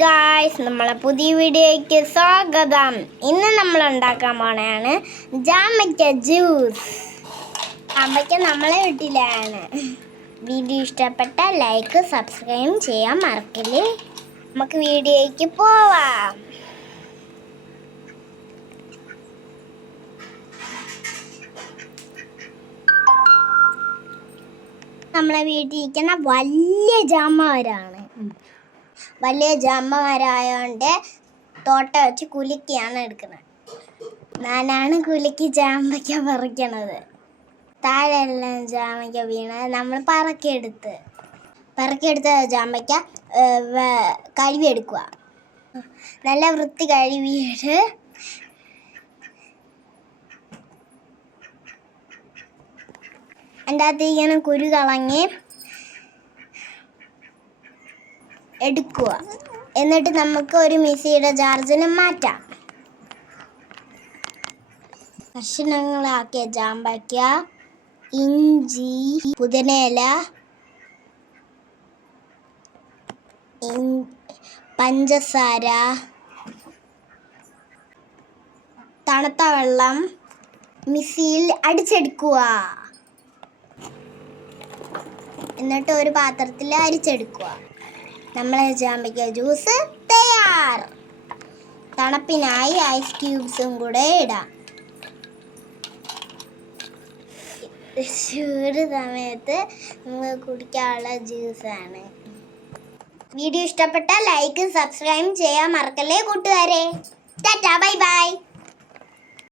Guys നമ്മളെ പുതിയ വീഡിയോയ്ക്ക് സ്വാഗതം. ഇന്ന് നമ്മൾ ഉണ്ടാക്കാൻ പോണയാണ് ജാമയ്ക്ക ജ്യൂസ് ജാമയ്ക്ക നമ്മളെ വീട്ടിലാണ്. വീഡിയോ ഇഷ്ടപ്പെട്ട ലൈക്ക് സബ്സ്ക്രൈബ് ചെയ്യാൻ മറക്കില്ലേ? നമുക്ക് വീഡിയോയ്ക്ക് പോവാം. നമ്മളെ വീട്ടിൽ ഇരിക്കുന്ന വലിയ ജാമവരാണ് വലിയ ജാമ്പമരായോണ്ട് തോട്ട വെച്ച് കുലുക്കിയാണ് എടുക്കുന്നത്. നാനാണ് കുലുക്കി ജാമ്പയ്ക്ക പറിക്കണത്. താഴെ എല്ലാം ജാമ്പയ്ക്ക വീണത് നമ്മൾ പറക്കിയെടുത്ത്. പറക്കിയെടുത്ത ജാമ്പയ്ക്ക കഴുകിയെടുക്കുക നല്ല വൃത്തി കഴുകിയിട്ട് അതിന്റെ അകത്ത് ഇങ്ങനെ കുരു കളഞ്ഞ് എടുക്കുക. എന്നിട്ട് നമുക്ക് ഒരു മിക്സിയുടെ ചാർജിന് മാറ്റാം. കഷ്ണങ്ങളാക്കിയ ജാമ്പയ്ക്ക ഇഞ്ചി പുതിനയില പഞ്ചസാര തണുത്ത വെള്ളം മിക്സിയിൽ അടിച്ചെടുക്കുക. എന്നിട്ട് ഒരു പാത്രത്തിൽ അരിച്ചെടുക്കുക. നമ്മളെ ജാമ്പയ്ക്ക ജ്യൂസ് തയ്യാർ. തണുപ്പിനായി ഐസ് ക്യൂബ്സും കൂടെ ഇടാം. ചൂട് സമയത്ത് നമ്മൾ കുടിക്കാനുള്ള ജ്യൂസാണ് വീഡിയോ ഇഷ്ടപ്പെട്ടാൽ ലൈക്കും സബ്സ്ക്രൈബ് ചെയ്യാൻ മറക്കല്ലേ കൂട്ടുകാരെ. Tata bye bye